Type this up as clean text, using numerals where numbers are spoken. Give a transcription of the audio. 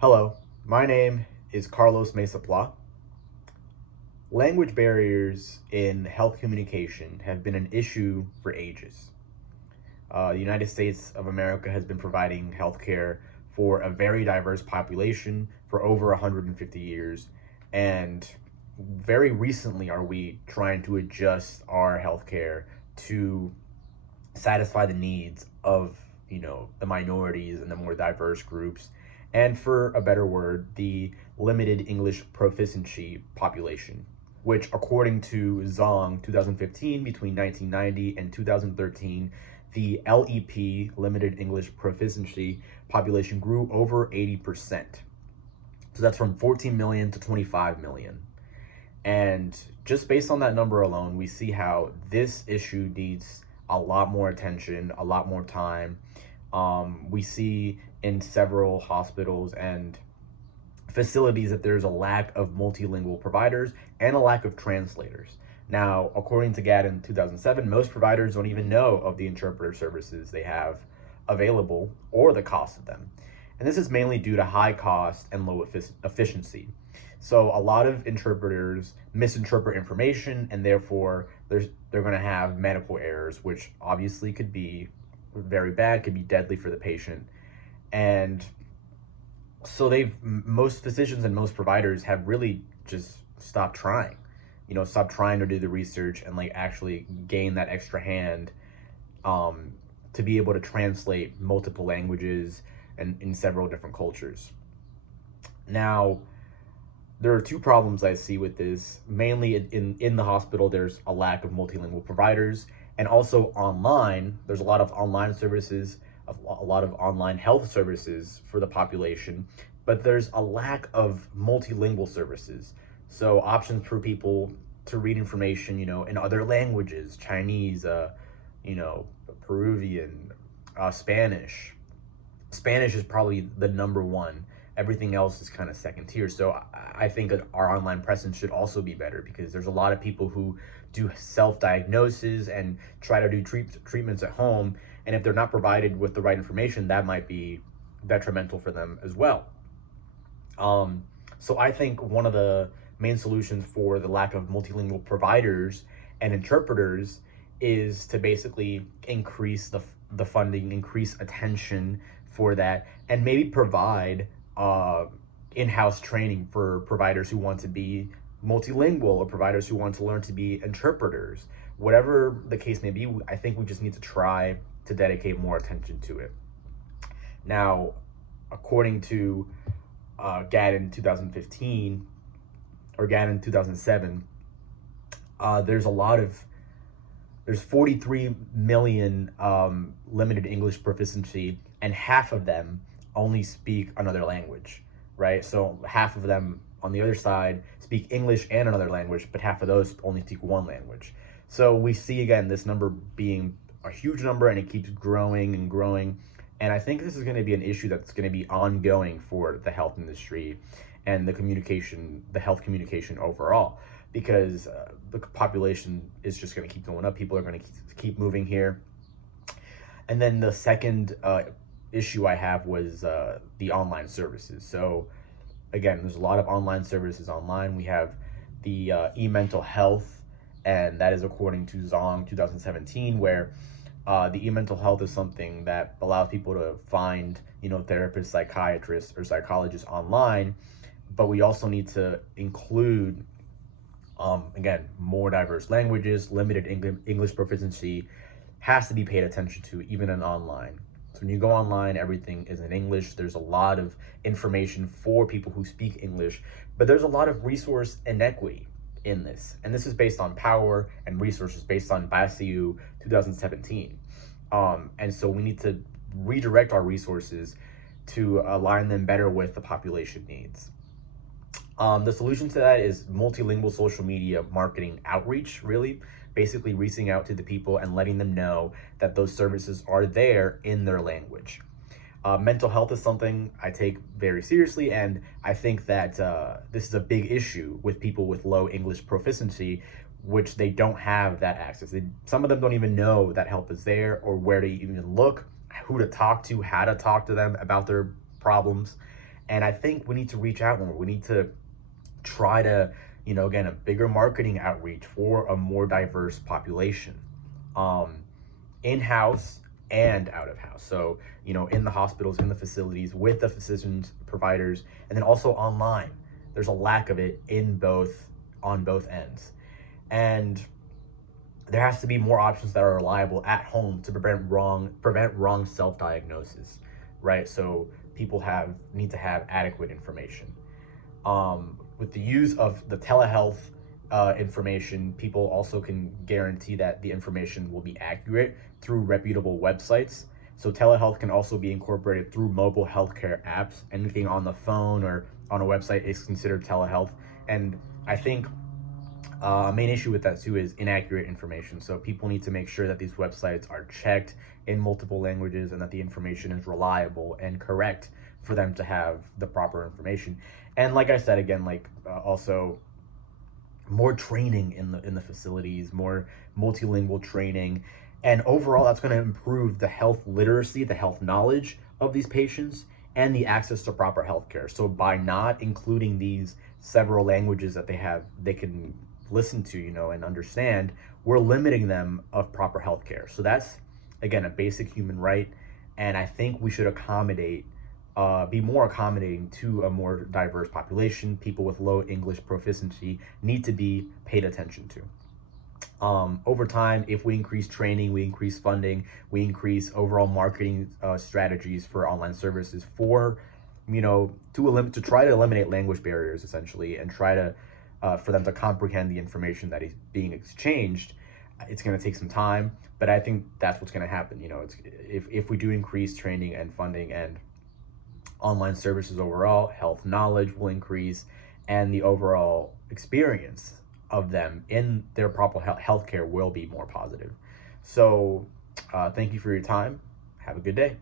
Hello, my name is Carlos Mesapla. Language barriers in health communication have been an issue for ages. The United States of America has been providing healthcare for a very diverse population for over 150 years, and very recently are we trying to adjust our healthcare to satisfy the needs of the minorities and the more diverse groups, and for a better word, the limited English proficiency population, which according to Zong 2015, between 1990 and 2013, the LEP, limited English proficiency population, grew over 80%. So that's from 14 million to 25 million. And just based on that number alone, we see how this issue needs a lot more attention, a lot more time. We see in several hospitals and facilities that there's a lack of multilingual providers and a lack of translators. Now, according to GAD in 2007, most providers don't even know of the interpreter services they have available or the cost of them. And this is mainly due to high cost and low efficiency. So a lot of interpreters misinterpret information, and therefore they're going to have medical errors, which obviously could be very bad, could be deadly for the patient. And so most physicians and most providers have really just stopped trying, stop trying to do the research and like actually gain that extra hand, to be able to translate multiple languages and in several different cultures. Now, there are two problems I see with this. Mainly in the hospital, there's a lack of multilingual providers, and also online, there's a lot of online services, a lot of online health services for the population, but there's a lack of multilingual services. So options for people to read information, in other languages, Chinese, Peruvian, Spanish. Spanish is probably the number one. Everything else is kind of second tier. So I think that our online presence should also be better, because there's a lot of people who do self-diagnosis and try to do treatments at home. And if they're not provided with the right information, that might be detrimental for them as well. So I think one of the main solutions for the lack of multilingual providers and interpreters is to basically increase the funding, increase attention for that, and maybe provide in-house training for providers who want to be multilingual, or providers who want to learn to be interpreters. Whatever the case may be, I think we just need to try to dedicate more attention to it. Now, according to GAD in 2015, or GAD in 2007, there's 43 million limited English proficiency, and half of them only speak another language, right? So half of them on the other side speak English and another language, but half of those only speak one language. So we see again this number being a huge number, and it keeps growing and growing. And I think this is going to be an issue that's going to be ongoing for the health industry and the health communication overall, because the population is just going to keep going up. People are going to keep moving here. And then the second issue I have was the online services. So again, there's a lot of online services online. We have the e-mental health, and that is according to Zong 2017, where the e-mental health is something that allows people to find, therapists, psychiatrists, or psychologists online. But we also need to include, again, more diverse languages. Limited English proficiency has to be paid attention to, even in online. So when you go online, everything is in English. There's a lot of information for people who speak English, but there's a lot of resource inequity in this. And this is based on power and resources, based on BASIU 2017. And so we need to redirect our resources to align them better with the population needs. The solution to that is multilingual social media marketing outreach, really. Basically reaching out to the people and letting them know that those services are there in their language. Mental health is something I take very seriously, and I think that this is a big issue with people with low English proficiency, which they don't have that access. Some of them don't even know that help is there, or where to even look, who to talk to, how to talk to them about their problems. And I think we need to reach out more. We need to try to, again, a bigger marketing outreach for a more diverse population, um, in house and out of house. So, in the hospitals, in the facilities, with the physicians, providers, and then also online. There's a lack of it on both ends. And there has to be more options that are reliable at home to prevent wrong self-diagnosis, right? So people need to have adequate information. With the use of the telehealth information, people also can guarantee that the information will be accurate through reputable websites. So telehealth can also be incorporated through mobile healthcare apps. Anything on the phone or on a website is considered telehealth. And I think a main issue with that too is inaccurate information. So people need to make sure that these websites are checked in multiple languages and that the information is reliable and correct for them to have the proper information. And like I said again, also more training in the facilities, more multilingual training, and overall that's going to improve the health literacy, the health knowledge of these patients, and the access to proper health care. So by not including these several languages that they can listen to, and understand, we're limiting them of proper health care. So that's, again, a basic human right. And I think we should be more accommodating to a more diverse population. People with low English proficiency need to be paid attention to. Over time, if we increase training, we increase funding, we increase overall marketing strategies for online services to try to eliminate language barriers, essentially, and try to for them to comprehend the information that is being exchanged. It's going to take some time, but I think that's what's going to happen. If we do increase training and funding and online services overall, health knowledge will increase, and the overall experience of them in their proper healthcare will be more positive. So, thank you for your time. Have a good day.